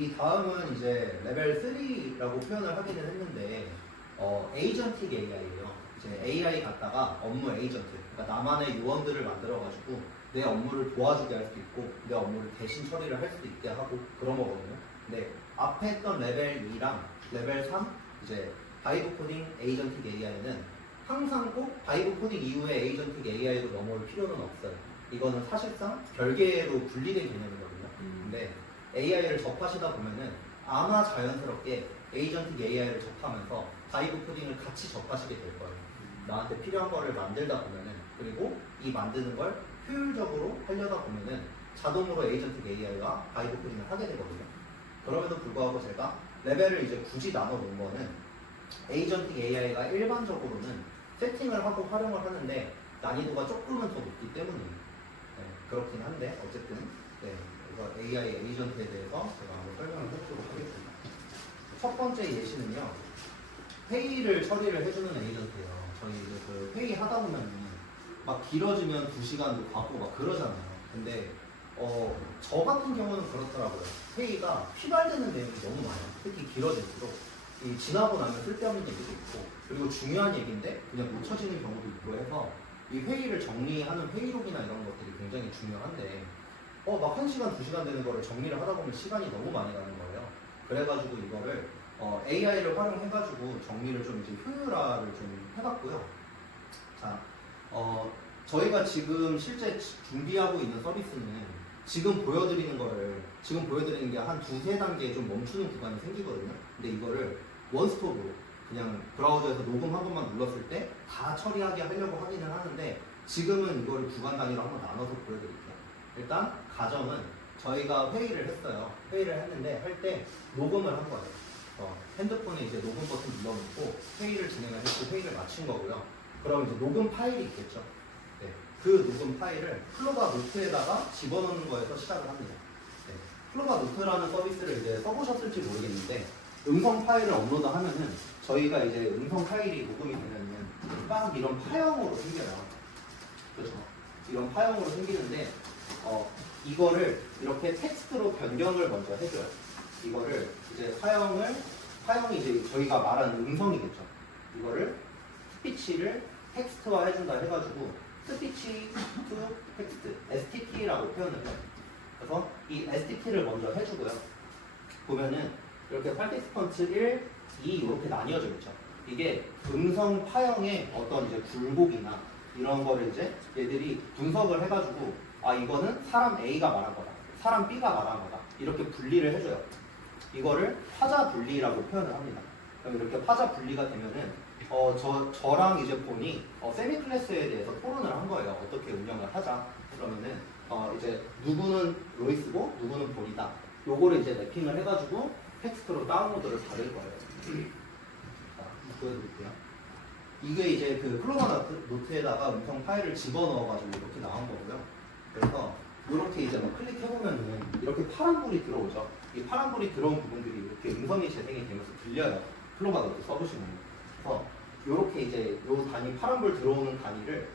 이 다음은 이제 레벨 3라고 표현을 하기는 했는데 에이전틱 AI예요. 이제 AI 갖다가 업무 에이전트, 그러니까 나만의 요원들을 만들어가지고 내 업무를 도와주게 할 수도 있고 내 업무를 대신 처리를 할 수도 있게 하고 그런 거거든요. 근데 앞에 했던 레벨 2랑 레벨 3 이제 바이브 코딩 에이전틱 AI는 항상 꼭 바이브 코딩 이후에 에이전틱 AI로 넘어올 필요는 없어요. 이거는 사실상 별개로 분리된 개념이거든요. 근데 AI를 접하시다 보면은 아마 자연스럽게 에이전틱 AI를 접하면서 바이브 코딩을 같이 접하시게 될 거예요. 나한테 필요한 거를 만들다 보면은, 그리고 이 만드는 걸 효율적으로 하려다 보면은 자동으로 에이전틱 AI와 바이브 코딩을 하게 되거든요. 그럼에도 불구하고 제가 레벨을 이제 굳이 나눠 놓은 거는 에이전틱 AI가 일반적으로는 세팅을 하고 활용을 하는데 난이도가 조금은 더 높기 때문이에요. 네, 그렇긴 한데 어쨌든 네, 이거 AI 에이전트에 대해서 제가 한번 설명을 해보도록 하겠습니다. 첫 번째 예시는요, 회의를 처리를 해주는 에이전트예요. 저희 이제 그 회의 하다 보면 막 길어지면 2시간도 가고 막 그러잖아요. 근데 저 같은 경우는 그렇더라고요. 회의가 피발되는 내용이 너무 많아요. 특히 길어질수록 이 지나고 나면 쓸데없는 얘기도 있고, 그리고 중요한 얘기인데 그냥 놓쳐지는 경우도 있고 해서 이 회의를 정리하는 회의록이나 이런 것들이 굉장히 중요한데 막 1시간, 2시간 되는 거를 정리를 하다 보면 시간이 너무 많이 가는 거예요. 그래가지고 이거를 AI를 활용해가지고 정리를 좀 이제 효율화를 좀 해봤고요. 자, 저희가 지금 실제 준비하고 있는 서비스는 지금 보여드리는 게 한 2-3단계 좀 멈추는 구간이 생기거든요. 근데 이거를 원스톱으로 그냥 브라우저에서 녹음 한 번만 눌렀을 때 다 처리하게 하려고 하기는 하는데 지금은 이거를 구간 단위로 한번 나눠서 보여드릴게요. 일단 가정은 저희가 회의를 했어요. 회의를 했는데 할 때 녹음을 한 거예요. 핸드폰에 이제 녹음 버튼 눌러놓고 회의를 진행을 했고 회의를 마친 거고요. 그럼 이제 녹음 파일이 있겠죠. 네, 그 녹음 파일을 클로바 노트에다가 집어넣는 거에서 시작을 합니다. 네, 클로바 노트라는 서비스를 이제 써보셨을지 모르겠는데 음성 파일을 업로드하면은 저희가 이제 음성 파일이 녹음이 되면은 막 이런 파형으로 생겨요. 그렇죠? 이런 파형으로 생기는데 이거를 이렇게 텍스트로 변경을 먼저 해줘요. 이거를 이제 파형이 이제 저희가 말하는 음성이겠죠. 이거를 스피치를 텍스트화 해준다 해가지고 스피치 투 텍스트 STT라고 표현을 해요. 그래서 이 STT를 먼저 해주고요. 보면은 이렇게 파티스펀트 1, 2 이렇게 나뉘어져 있죠. 이게 음성 파형의 어떤 이제 굴곡이나 이런 거를 이제 얘들이 분석을 해가지고 이거는 사람 A가 말한 거다, 사람 B가 말한 거다 이렇게 분리를 해줘요. 이거를 파자 분리라고 표현을 합니다. 그럼 이렇게 파자 분리가 되면은 저랑 이제 본이 세미 클래스에 대해서 토론을 한 거예요. 어떻게 운영을 하자. 그러면은 이제 누구는 로이스고 누구는 본이다. 요거를 이제 랩핑을 해가지고 텍스트로 다운로드를 받을 거예요. 자, 보여드릴게요. 이게 이제 그 클로바 노트에다가 음성 파일을 집어넣어가지고 이렇게 나온 거고요. 그래서 이렇게 이제 막 클릭해보면은 이렇게 파란불이 들어오죠. 이 파란불이 들어온 부분들이 이렇게 음성이 재생이 되면서 들려요. 클로바 노트 써보시면. 그래서 이렇게 이제 요 단위, 파란불 들어오는 단위를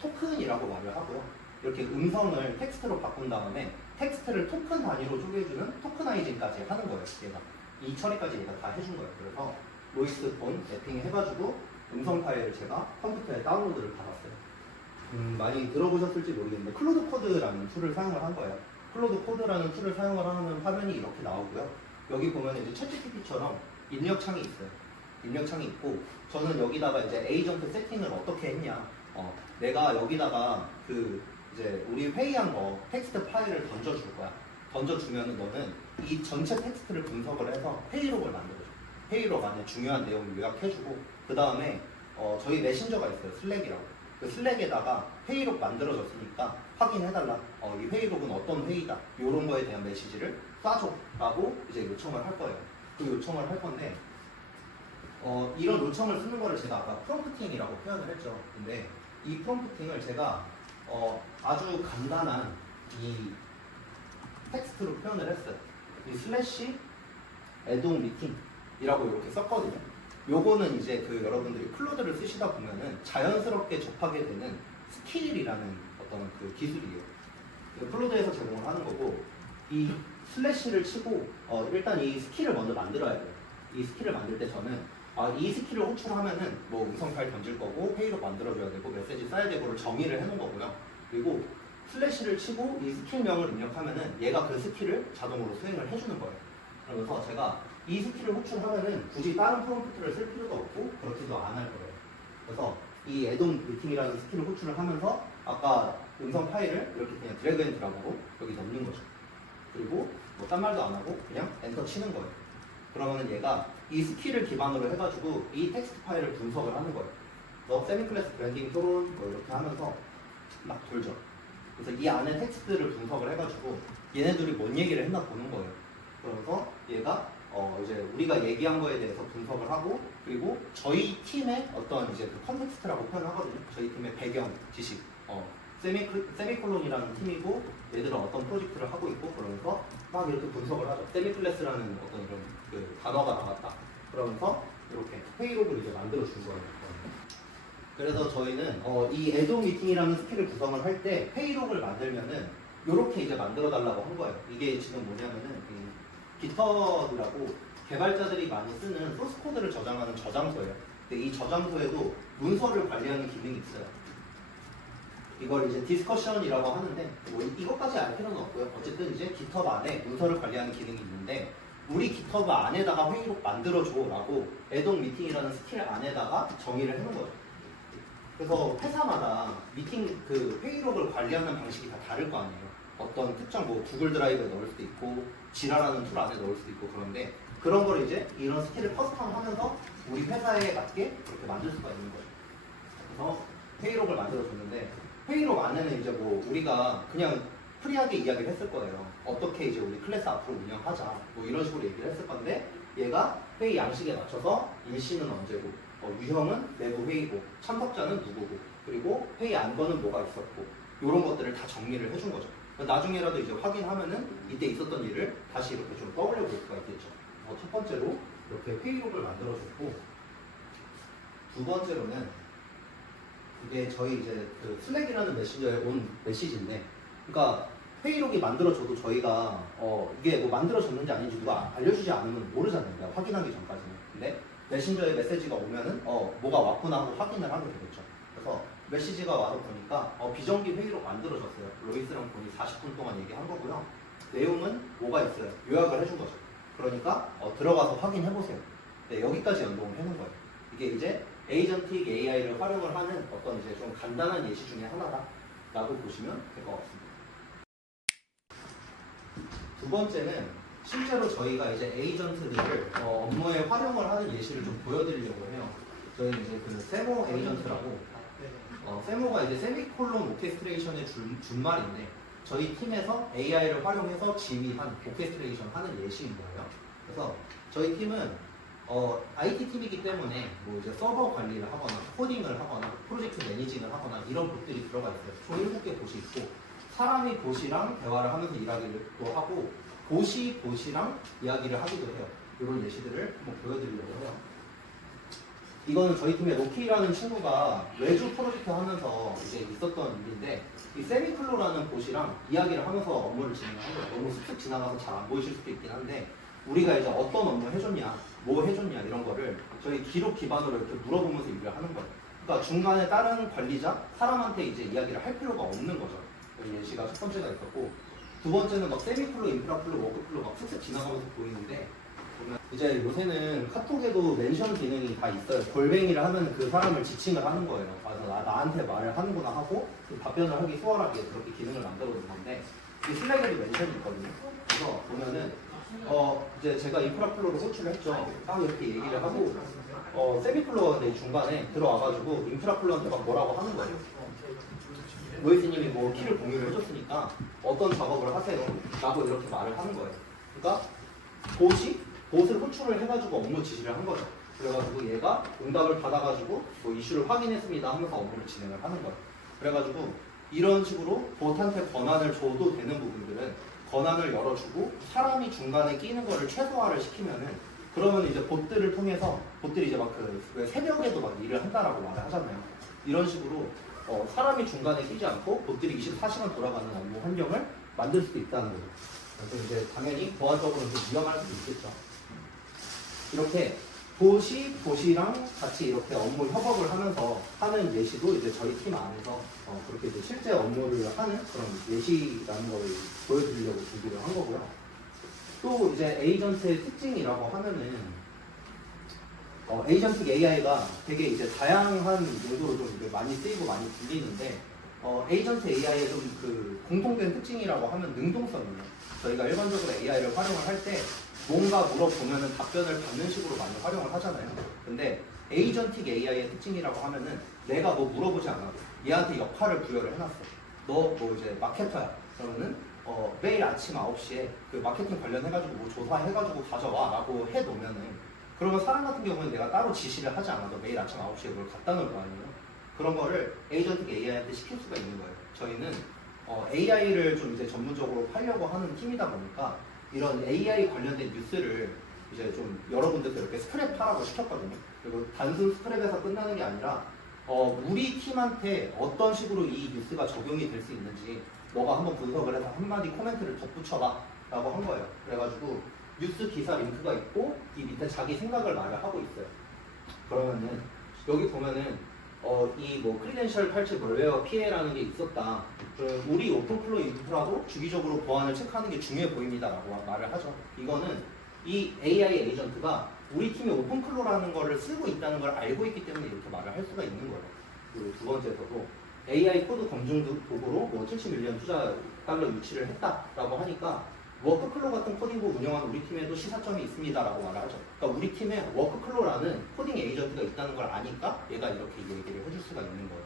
토큰이라고 말을 하고요. 이렇게 음성을 텍스트로 바꾼 다음에 텍스트를 토큰 단위로 쪼개주는 토크나이징까지 하는 거예요. 얘가. 이 처리까지 얘가 다 해준 거예요. 그래서 로이스 본 랩핑 해가지고 음성 파일을 제가 컴퓨터에 다운로드를 받았어요. 많이 들어보셨을지 모르겠는데 클로드 코드라는 툴을 사용을 한 거예요. 클로드 코드라는 툴을 사용을 하면 화면이 이렇게 나오고요. 여기 보면 이제 챗GPT처럼 입력창이 있어요. 입력창이 있고 저는 여기다가 이제 에이전트 세팅을 어떻게 했냐. 내가 여기다가 이제 우리 회의한 거 텍스트 파일을 던져줄 거야. 던져주면은 너는 이 전체 텍스트를 분석을 해서 회의록을 만들어줘. 회의록 안에 중요한 내용을 요약해주고 그 다음에 저희 메신저가 있어요. 슬랙이라고. 그 슬랙에다가 회의록 만들어졌으니까 확인해달라. 이 회의록은 어떤 회의다. 이런 거에 대한 메시지를 쏴줘. 라고 이제 요청을 할 거예요. 그 요청을 할 건데 이런 요청을 쓰는 거를 제가 아까 프롬프팅이라고 표현을 했죠. 근데 이 프롬프팅을 제가 아주 간단한 이 텍스트로 표현을 했어요. 이 슬래시 애동 미팅이라고 이렇게 썼거든요. 요거는 이제 여러분들이 클로드를 쓰시다 보면은 자연스럽게 접하게 되는 스킬이라는 어떤 기술이에요. 클로드에서 제공을 하는 거고 이 슬래시를 치고 일단 이 스킬을 먼저 만들어야 돼요. 이 스킬을 만들 때 저는 이 스킬을 호출하면은 뭐 음성 파일 던질 거고 페이로 만들어줘야 되고 메시지 써야 되고를 정의를 해놓은 거고요. 그리고 슬래시를 치고 이 스킬명을 입력하면은 얘가 그 스킬을 자동으로 수행을 해주는 거예요. 그러면서 제가 이 스킬을 호출하면은 굳이 다른 프롬프트를 쓸 필요도 없고 그렇지도 안 할 거예요. 그래서 이 애동 미팅이라는 스킬을 호출을 하면서 아까 음성 파일을 이렇게 그냥 드래그 앤 드랍으로 여기 넣는 거죠. 그리고 뭐 딴 말도 안 하고 그냥 엔터 치는 거예요. 그러면은 얘가 이 스킬을 기반으로 해가지고 이 텍스트 파일을 분석을 하는 거예요. 그래서 세미클래스 브랜딩 토론 뭐 이렇게 하면서 막 돌죠. 그래서 이 안에 텍스트를 분석을 해가지고 얘네들이 뭔 얘기를 했나 보는 거예요. 그러면서 얘가 이제 우리가 얘기한 거에 대해서 분석을 하고 그리고 저희 팀의 어떤 이제 그 컨텍스트라고 표현하거든요. 저희 팀의 배경 지식, 세미콜론이라는 팀이고 얘들은 어떤 프로젝트를 하고 있고 그러면서 막 이렇게 분석을 하죠. 세미클래스라는 어떤 이런 그 단어가 나왔다. 그러면서 이렇게 회의록을 이제 만들어 준 거예요. 그래서 저희는 이 애동 미팅이라는 스킬을 구성을 할 때 회의록을 만들면은 이렇게 이제 만들어 달라고 한 거예요. 이게 지금 뭐냐면은 깃허브라고 개발자들이 많이 쓰는 소스 코드를 저장하는 저장소예요. 근데 이 저장소에도 문서를 관리하는 기능이 있어요. 이걸 이제 디스커션이라고 하는데 뭐 이것까지 알 필요는 없고요. 어쨌든 이제 깃허브 안에 문서를 관리하는 기능이 있는데 우리 깃허브 안에다가 회의록 만들어줘라고 애동 미팅이라는 스킬 안에다가 정의를 해놓은 거죠. 그래서 회사마다 미팅 그 회의록을 관리하는 방식이 다 다를 거 아니에요. 어떤 특정 뭐 구글 드라이브에 넣을 수도 있고 지라라는 툴 안에 넣을 수도 있고 그런데 그런 걸 이제 이런 스킬을 커스텀하면서 우리 회사에 맞게 그렇게 만들 수가 있는 거예요. 그래서 회의록을 만들어줬는데 회의록 안에는 이제 뭐 우리가 그냥 프리하게 이야기를 했을 거예요. 어떻게 이제 우리 클래스 앞으로 운영하자 뭐 이런 식으로 얘기를 했을 건데 얘가 회의 양식에 맞춰서 일시는 언제고 유형은 내부 회의고 참석자는 누구고 그리고 회의 안건은 뭐가 있었고 이런 것들을 다 정리를 해준 거죠. 나중에라도 이제 확인하면은 이때 있었던 일을 다시 이렇게 좀 떠올려 볼 수가 있겠죠. 첫 번째로 이렇게 회의록을 만들어줬고 두 번째로는 이게 저희 이제 그 슬랙이라는 메신저에 온 메시지인데 그러니까 회의록이 만들어져도 저희가 이게 뭐 만들어졌는지 아닌지 누가 알려주지 않으면 모르잖아요. 그러니까 확인하기 전까지는. 근데 메신저에 메시지가 오면은 뭐가 왔구나 하고 확인을 하게 되겠죠. 그래서 메시지가 와서 보니까 비정기 회의록 만들어졌어요. 로이스랑 본이 40분 동안 얘기한 거고요. 내용은 뭐가 있어요? 요약을 해준 거죠. 그러니까 들어가서 확인해 보세요. 네, 여기까지 연동을 해놓은 거예요. 이게 이제 에이전틱 AI를 활용을 하는 어떤 이제 좀 간단한 예시 중에 하나다라고 보시면 될 것 같습니다. 두 번째는 실제로 저희가 이제 에이전트들을 업무에 활용을 하는 예시를 좀 보여드리려고 해요. 저희는 이제 그 세모 에이전트라고 세모가 이제 세미콜론 오케스트레이션의 준말인데 저희 팀에서 AI를 활용해서 지휘한 오케스트레이션 하는 예시인 거예요. 그래서 저희 팀은 IT 팀이기 때문에 뭐 이제 서버 관리를 하거나 코딩을 하거나 프로젝트 매니징을 하거나 이런 곳들이 들어가 있어요. 총 7개 곳이 있고 사람이 보시랑 대화를 하면서 일하기도 하고 보시랑 이야기를 하기도 해요. 이런 예시들을 한번 보여드리려고 해요. 이거는 저희 팀의 로키라는 친구가 외주 프로젝트 하면서 이제 있었던 일인데 이 세미클로라는 보시랑 이야기를 하면서 업무를 진행한 거예요. 너무 슥슥 지나가서 잘 안 보이실 수도 있긴 한데 우리가 이제 어떤 업무 해줬냐, 뭐 해줬냐 이런 거를 저희 기록 기반으로 이렇게 물어보면서 일을 하는 거예요. 그러니까 중간에 다른 관리자, 사람한테 이제 이야기를 할 필요가 없는 거죠. 이 예시가 첫 번째가 있었고 두 번째는 막 세미플로, 인프라플로, 워크플로 막 슥슥 지나가면서 보이는데 보면 이제 요새는 카톡에도 멘션 기능이 다 있어요. 골뱅이를 하면 그 사람을 지칭을 하는 거예요. 그래서 나한테 말을 하는구나 하고 답변을 하기 수월하게 그렇게 기능을 만들어 놓는데 이 슬랙에도 멘션이 있거든요. 그래서 보면은 이제 제가 인프라플로를 호출을 했죠. 딱 이렇게 얘기를 하고 세미플로가 중간에 들어와가지고 인프라플로한테 막 뭐라고 하는 거예요. 로이스님이 뭐 키를 공유를 해줬으니까 어떤 작업을 하세요? 라고 이렇게 말을 하는 거예요. 그러니까 봇을 호출을 해가지고 업무 지시를 한 거죠. 그래가지고 얘가 응답을 받아가지고 뭐 이슈를 확인했습니다 하면서 업무를 진행을 하는 거예요. 그래가지고 이런 식으로 봇한테 권한을 줘도 되는 부분들은 권한을 열어주고 사람이 중간에 끼는 거를 최소화를 시키면은 그러면 이제 봇들을 통해서 봇들이 이제 막 그 새벽에도 막 일을 한다라고 말을 하잖아요. 이런 식으로 사람이 중간에 끼지 않고 봇들이 24시간 돌아가는 업무 환경을 만들 수도 있다는 거죠. 그래서 이제 당연히 보안적으로 좀 위험할 수도 있겠죠. 이렇게 보시랑 같이 이렇게 업무 협업을 하면서 하는 예시도 이제 저희 팀 안에서 그렇게 이제 실제 업무를 하는 그런 예시라는 걸 보여드리려고 준비를 한 거고요. 또 이제 에이전트의 특징이라고 하면은 에이전틱 AI가 되게 이제 다양한 용도로 좀 이제 많이 쓰이고 많이 들리는데 에이전트 AI의 좀 그 공통된 특징이라고 하면 능동성이에요. 저희가 일반적으로 AI를 활용을 할 때 뭔가 물어보면은 답변을 받는 식으로 많이 활용을 하잖아요. 근데 에이전틱 AI의 특징이라고 하면은 내가 뭐 물어보지 않아도 얘한테 역할을 부여를 해놨어. 너 뭐 이제 마케터야. 그러면은 매일 아침 9시에 그 마케팅 관련해가지고 뭐 조사해가지고 가져와 라고 해놓으면은 그러면 사람 같은 경우는 내가 따로 지시를 하지 않아도 매일 아침 9시에 그걸 갖다 놓을 거 아니에요. 그런 거를 에이전틱 AI한테 시킬 수가 있는 거예요. 저희는 AI를 좀 이제 전문적으로 팔려고 하는 팀이다 보니까 이런 AI 관련된 뉴스를 이제 좀 여러분들도 이렇게 스크랩하라고 시켰거든요. 그리고 단순 스크랩에서 끝나는 게 아니라 우리 팀한테 어떤 식으로 이 뉴스가 적용이 될 수 있는지 너가 한번 분석을 해서 한마디 코멘트를 덧붙여봐 라고 한 거예요. 그래가지고 뉴스 기사 링크가 있고 이 밑에 자기 생각을 말을 하고 있어요. 그러면은 여기 보면은 이 뭐 크리덴셜 탈취 멀웨어 피해라는 게 있었다. 우리 오픈플로 인프라도 주기적으로 보안을 체크하는 게 중요해 보입니다라고 말을 하죠. 이거는 이 AI 에이전트가 우리 팀이 오픈플로라는 거를 쓰고 있다는 걸 알고 있기 때문에 이렇게 말을 할 수가 있는 거예요. 그리고 두 번째서도 AI 코드 검증 도구로 뭐 70밀리언 투자 달러 유치를 했다라고 하니까 워크클로 같은 코딩부 운영하는 우리 팀에도 시사점이 있습니다라고 말을 하죠. 그러니까 우리 팀에 워크클로라는 코딩 에이전트가 있다는 걸 아니까 얘가 이렇게 얘기를 해줄 수가 있는 거예요.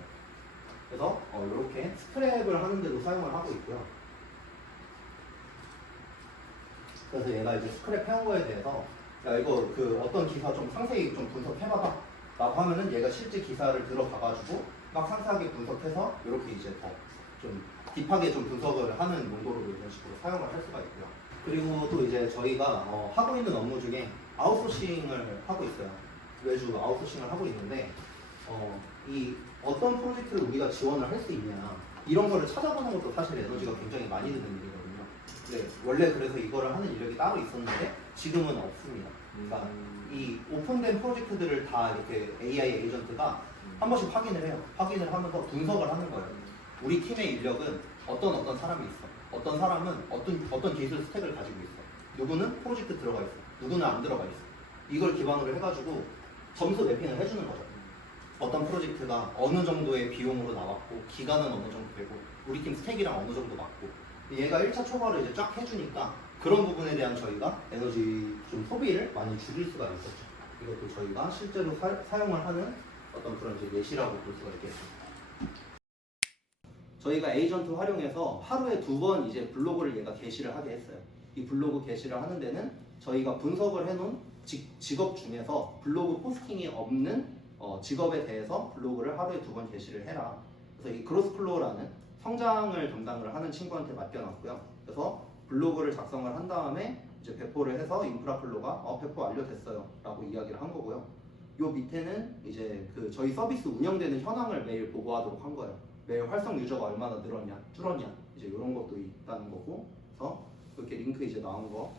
그래서 이렇게 스크랩을 하는데도 사용을 하고 있고요. 그래서 얘가 이제 스크랩 해온 거에 대해서 야 이거 그 어떤 기사 좀 상세히 좀 분석해봐봐 라고 하면은 얘가 실제 기사를 들어가가지고 막 상세하게 분석해서 이렇게 이제 더 좀 딥하게 좀 분석을 하는 용도로 이런 식으로 사용을 할 수가 있고요. 그리고 또 이제 저희가 하고 있는 업무 중에 아웃소싱을 하고 있어요. 외주 아웃소싱을 하고 있는데 이 어떤 프로젝트를 우리가 지원을 할 수 있냐 이런 거를 찾아보는 것도 사실 에너지가 굉장히 많이 드는 일이거든요. 네, 원래 그래서 이거를 하는 이력이 따로 있었는데 지금은 없습니다. 그러니까 이 오픈된 프로젝트들을 다 이렇게 AI 에이전트가 한 번씩 확인을 해요. 확인을 하면서 분석을 하는 거예요. 우리 팀의 인력은 어떤 사람이 있어. 어떤 사람은 어떤 기술 스택을 가지고 있어. 누구는 프로젝트 들어가 있어. 누구는 안 들어가 있어. 이걸 기반으로 해가지고 점수 매핑을 해주는 거죠. 어떤 프로젝트가 어느 정도의 비용으로 나왔고 기간은 어느 정도 되고 우리 팀 스택이랑 어느 정도 맞고 얘가 1차 초과를 이제 쫙 해주니까 그런 부분에 대한 저희가 에너지 좀 소비를 많이 줄일 수가 있었죠. 이것도 저희가 실제로 사용을 하는 어떤 그런 이제 예시라고 볼 수가 있겠습니다. 저희가 에이전트 활용해서 하루에 2번 이제 블로그를 얘가 게시를 하게 했어요. 이 블로그 게시를 하는 데는 저희가 분석을 해놓은 직업 중에서 블로그 포스팅이 없는 직업에 대해서 블로그를 하루에 2번 게시를 해라. 그래서 이 그로스플로우라는 성장을 담당을 하는 친구한테 맡겨놨고요. 그래서 블로그를 작성을 한 다음에 이제 배포를 해서 인프라플로가 배포 완료됐어요 라고 이야기를 한 거고요. 요 밑에는 이제 그 저희 서비스 운영되는 현황을 매일 보고하도록 한 거예요. 매일 활성 유저가 얼마나 늘었냐, 줄었냐, 이제 이런 것도 있다는 거고. 그래서 이렇게 링크 이제 나온 거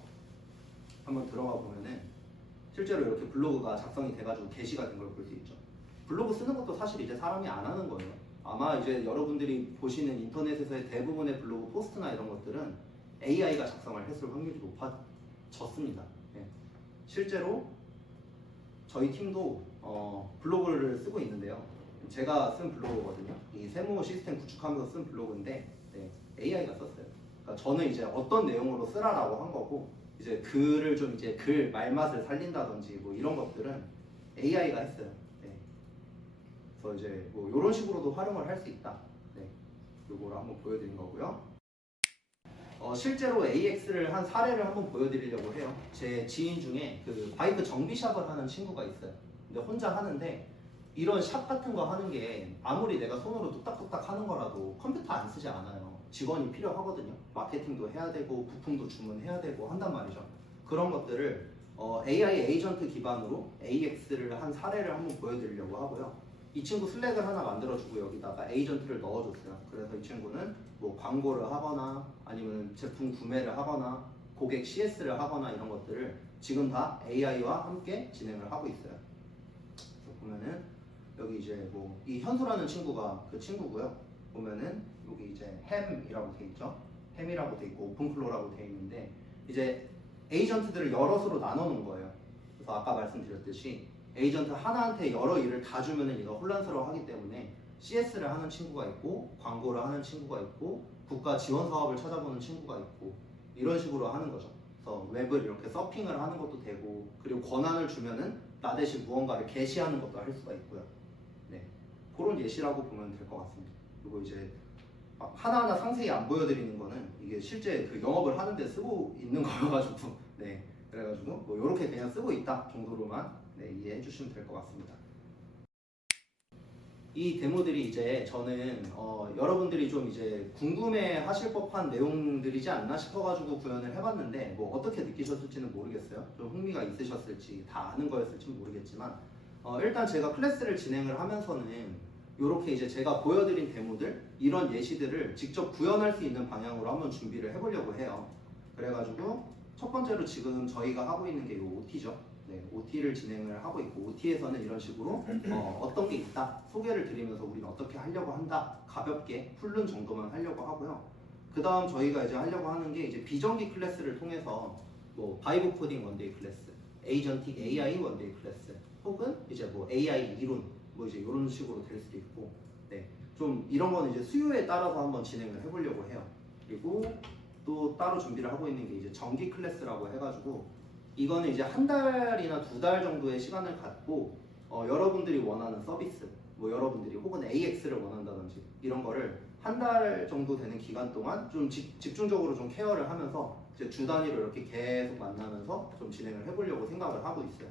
한번 들어가 보면은 실제로 이렇게 블로그가 작성이 돼가지고 게시가 된 걸 볼 수 있죠. 블로그 쓰는 것도 사실 이제 사람이 안 하는 거예요. 아마 이제 여러분들이 보시는 인터넷에서의 대부분의 블로그 포스트나 이런 것들은 AI가 작성을 했을 확률이 높아졌습니다. 네. 실제로 저희 팀도 블로그를 쓰고 있는데요. 제가 쓴 블로그거든요. 이 세무 시스템 구축하면서 쓴 블로그인데 네, AI가 썼어요. 그러니까 저는 이제 어떤 내용으로 쓰라라고 한 거고 이제 글을 좀 이제 글 말맛을 살린다든지 뭐 이런 것들은 AI가 했어요. 네. 그래서 이제 뭐 이런 식으로도 활용을 할 수 있다. 네, 요거를 한번 보여드린 거고요. 실제로 AX를 한 사례를 한번 보여드리려고 해요. 제 지인 중에 그 바이크 정비샵을 하는 친구가 있어요. 근데 혼자 하는데 이런 샵 같은 거 하는 게 아무리 내가 손으로 뚝딱뚝딱 하는 거라도 컴퓨터 안 쓰지 않아요. 직원이 필요하거든요. 마케팅도 해야 되고 부품도 주문해야 되고 한단 말이죠. 그런 것들을 AI 에이전트 기반으로 AX를 한 사례를 한번 보여드리려고 하고요. 이 친구 슬랙을 하나 만들어주고 여기다가 에이전트를 넣어줬어요. 그래서 이 친구는 뭐 광고를 하거나 아니면 제품 구매를 하거나 고객 CS를 하거나 이런 것들을 지금 다 AI와 함께 진행을 하고 있어요. 그래서 보면은 여기 이제 뭐 이 현수라는 친구가 그 친구고요. 보면은 여기 이제 햄이라고 돼 있죠. 햄이라고 돼 있고 오픈플로라고 돼 있는데 이제 에이전트들을 여럿으로 나눠 놓은 거예요. 그래서 아까 말씀드렸듯이 에이전트 하나한테 여러 일을 다 주면은 얘가 혼란스러워하기 때문에 CS를 하는 친구가 있고 광고를 하는 친구가 있고 국가 지원 사업을 찾아보는 친구가 있고 이런 식으로 하는 거죠. 그래서 웹을 이렇게 서핑을 하는 것도 되고 그리고 권한을 주면은 나 대신 무언가를 게시하는 것도 할 수가 있고요. 네, 그런 예시라고 보면 될 것 같습니다. 그리고 이제 막 하나하나 상세히 안 보여드리는 거는 이게 실제 그 영업을 하는데 쓰고 있는 거여가지고 네, 그래가지고 뭐 이렇게 그냥 쓰고 있다 정도로만 네, 이해해 주시면 될 것 같습니다. 이 데모들이 이제 저는 여러분들이 좀 이제 궁금해 하실 법한 내용들이지 않나 싶어가지고 구현을 해봤는데 뭐 어떻게 느끼셨을지는 모르겠어요. 좀 흥미가 있으셨을지 다 아는 거였을지 모르겠지만 일단 제가 클래스를 진행을 하면서는 이렇게 이제 제가 보여드린 데모들 이런 예시들을 직접 구현할 수 있는 방향으로 한번 준비를 해보려고 해요. 그래가지고 첫 번째로 지금 저희가 하고 있는 게 이 OT죠. 네, OT를 진행을 하고 있고 OT에서는 이런 식으로 어떤 게 있다 소개를 드리면서 우리는 어떻게 하려고 한다 가볍게 풀른 정도만 하려고 하고요. 그 다음 저희가 이제 하려고 하는 게 이제 비정기 클래스를 통해서 뭐 바이브 코딩 원데이 클래스, 에이전틱 AI 원데이 클래스 혹은 이제 뭐 AI 이론 뭐 이제 이런 식으로 될 수도 있고 네, 좀 이런 거는 이제 수요에 따라서 한번 진행을 해보려고 해요. 그리고 또 따로 준비를 하고 있는 게 이제 정기 클래스라고 해가지고 이거는 이제 한 달이나 두 달 정도의 시간을 갖고 여러분들이 원하는 서비스, 뭐 여러분들이 혹은 AX를 원한다든지 이런 거를 한 달 정도 되는 기간 동안 좀 집중적으로 좀 케어를 하면서 이제 주 단위로 이렇게 계속 만나면서 좀 진행을 해보려고 생각을 하고 있어요.